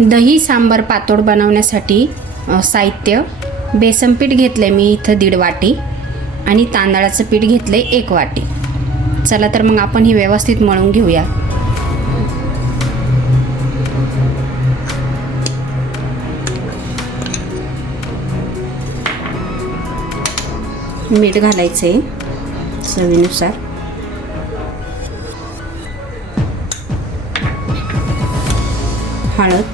दही सांबार पातोड बनवण्यासाठी साहित्य: बेसन पीठ घेतले मी इथं 1.5 वाटी आणि तांदळाचं पीठ घेतले 1 वाटी. चला तर मग आपण ही व्यवस्थित मळून घेऊया. मीठ घालायचे चवीनुसार. हळद,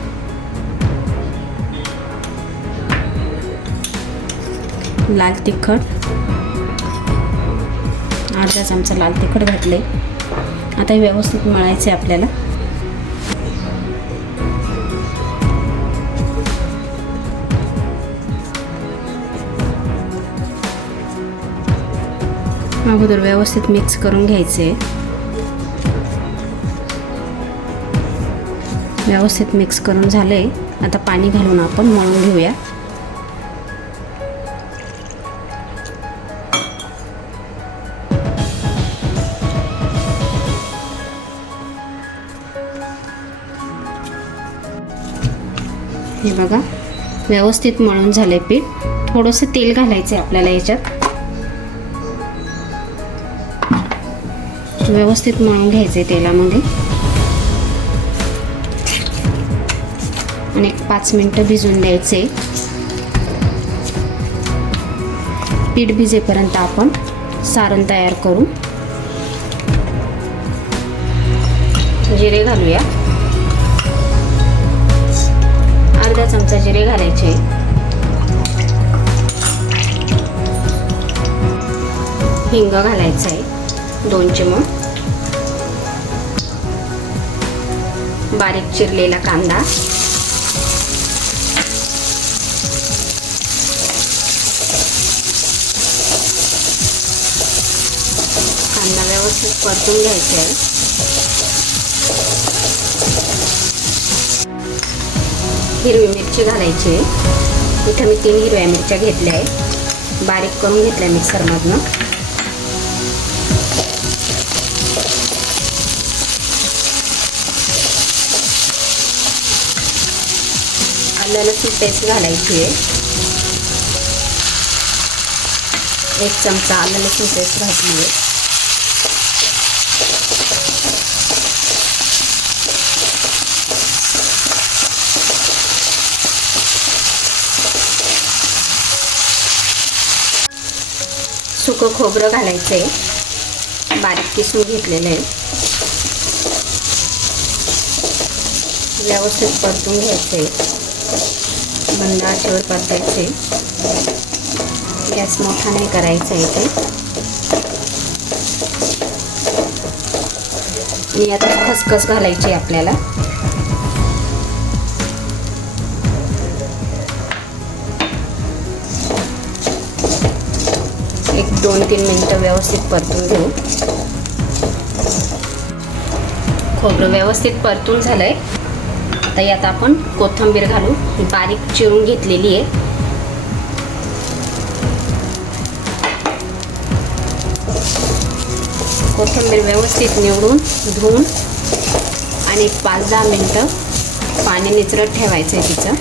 लाल तिखट, अर्धा चमचा लाल तिखट घातले. आता हे व्यवस्थित मळायचे आपल्याला. अगोदर व्यवस्थित मिक्स करून घ्यायचे. व्यवस्थित मिक्स करून झाले. आता पाणी घालून आपण मळून घेऊया. हे बघा व्यवस्थित मळून झाले पीठ. थोडंसं तेल घालायचं आपल्याला याच्यात. व्यवस्थित मळून घ्यायचे तेलामध्ये आणि 5 मिनिटं भिजून द्यायचे. पीठ भिजेपर्यंत आपण सारण तयार करू. जिरे घालूया. अर्धा चमचा जिरे घालायचे. हिंग घालायचं आहे 2 चमचे. बारीक चिरलेला कांदा, कांदा व्यवस्थित परतून घ्यायचा आहे. हिरवी मिरची घालायची. इथं मी 3 हिरव्या मिरच्या घेतल्या आहे. बारीक करून घेतल्या मिक्सरमधनं. आलं लसूण पेस्ट घालायची आहे. 1 चमचा आलं लसूण पेस्ट घातली आहे. सुकं खोबरं घालायचं आहे. बारीक किसून घेतलेलं आहे. व्यवस्थित परतून घ्यायचे. मंद आचेवर परतायचे. गॅस मोठा नाही करायचा इथे. आणि आता खसखस घालायची आपल्याला. एक 2-3 मिनिटं व्यवस्थित परतून घेऊ. खोबरं व्यवस्थित परतून झालंय. आता यात आपण कोथिंबीर घालू. बारीक चिरून घेतलेली आहे. कोथिंबीर व्यवस्थित निवडून धुवून आणि 5-10 मिनिटं पाणी निचरत ठेवायचं आहे तिचं.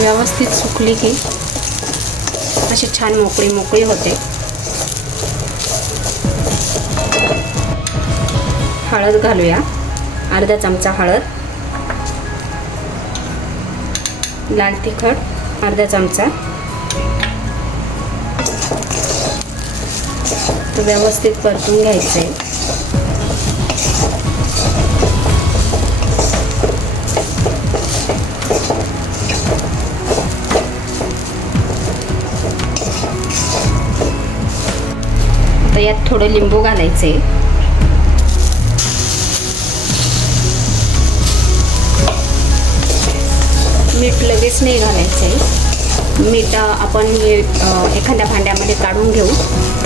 व्यवस्थित सुकली की अशी छान मोकळी मोकळी होते. हळद घालूया. अर्धा चमचा हळद, लाल तिखट अर्धा चमचा. तो व्यवस्थित परतून घ्यायचं आहे. तर यात थोडं लिंबू घालायचे. मीठ लगेच नाही घालायचं. मीठ आपण एखाद्या भांड्यामध्ये काढून घेऊ,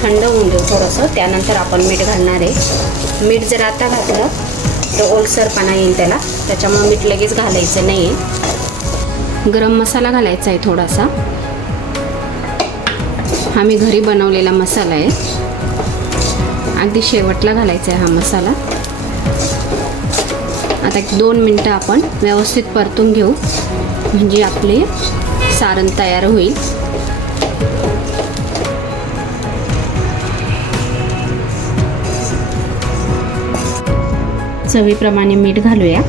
थंड होऊन देऊ थोडंसं. त्यानंतर आपण मीठ घालणार आहे. मीठ जर आता घातलं तर ओलसरपणा येईल त्याला. त्याच्यामुळे मीठ लगेच घालायचं नाही आहे. गरम मसाला घालायचा आहे थोडासा. हा मी घरी बनवलेला मसाला आहे. अगदी शेवटला घालायचा आहे हा मसाला. आता 2 मिनटं आपण व्यवस्थित परतून घेऊ, म्हणजे आपले सारण तयार होईल. चवीप्रमाणे मीठ घालूया.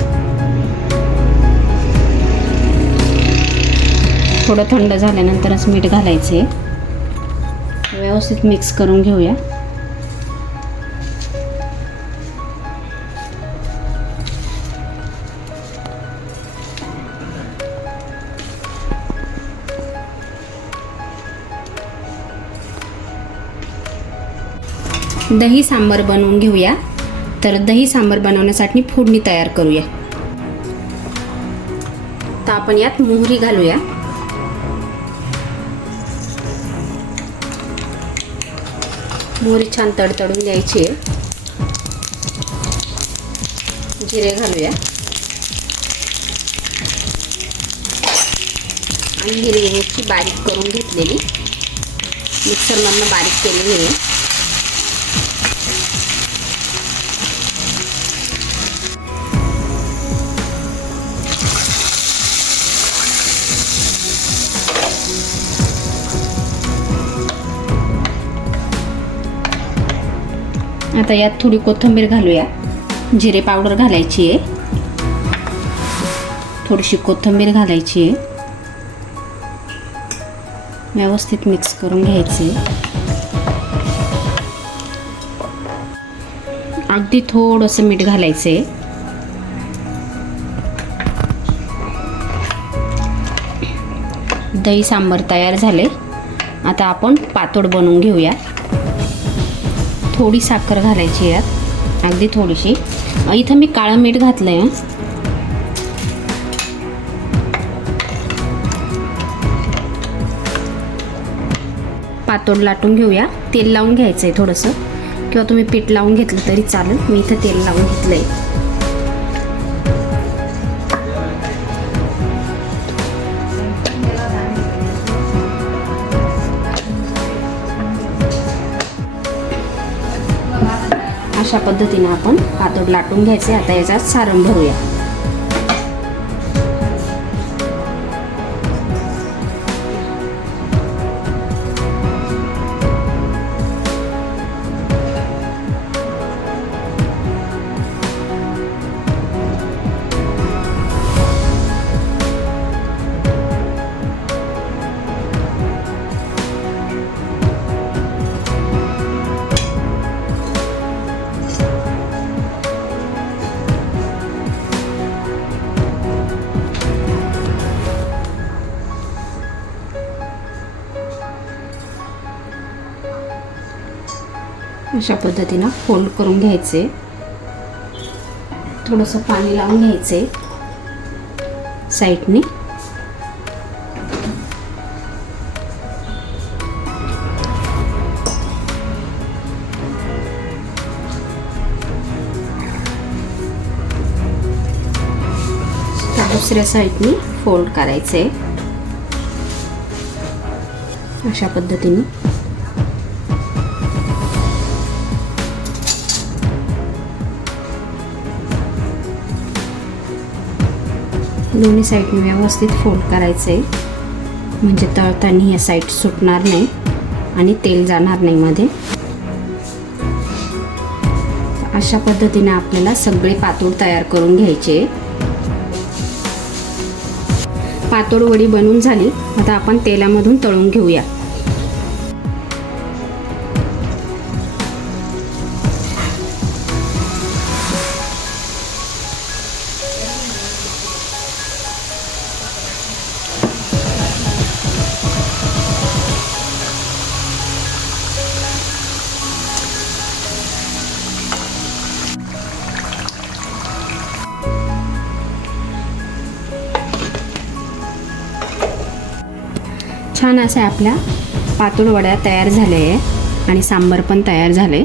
थोडं थंड झाल्यानंतरच मीठ घालायचे. व्यवस्थित मिक्स करून घेऊया. दही सांबार बनवून घेऊया. तर दही सांबार बनवण्यासाठी फोडणी तयार करूया. तर आपण यात मोहरी घालूया. मोहरी छान तडतडून द्यायची आहे. जिरे घालूया आणि हिरवी मिरची बारीक करून घेतलेली मिक्सरमधनं बारीक केलेली आहे. आता यात थोडी कोथिंबीर घालूया. जिरे पावडर घालायची आहे. थोडीशी कोथिंबीर घालायची आहे. व्यवस्थित मिक्स करून घ्यायचे. अगदी थोडंसं मीठ घालायचे. दही सांबार तयार झाले. आता आपण पातोड बनवून घेऊया. थोडी साखर घालायची यात, अगदी थोडीशी. इथं मी काळं मीठ घातलंय. पातोड लाटून घेऊया. तेल लावून घ्यायचं आहे थोडंसं, किंवा तुम्ही पीठ लावून घेतलं तरी चालेल. मी इथं तेल लावून घेतलंय. अशा पद्धतीने आपण पातोड लाटून घ्यायचे. आता याच्यात सारण भरूया. अशा पद्धतीनं फोल्ड करून घ्यायचे. थोडंसं पाणी लावून घ्यायचे साईडने. दुसऱ्या साईडने फोल्ड करायचे अशा पद्धतीने. दोन्ही साईडने व्यवस्थित फोल्ड करायचे, म्हणजे तळताना या साईड सुटणार नाही आणि तेल जाणार नाही मध्ये. अशा पद्धतीने आपल्याला सगळे पातोड तयार करून घ्यायचे. पातोड वडी बनवून झाली. आता आपण तेलामधून तळून घेऊया. छान अशा आपल्या पातोड वड्या तयार झाल्या आहे आणि सांबार पण तयार झाले.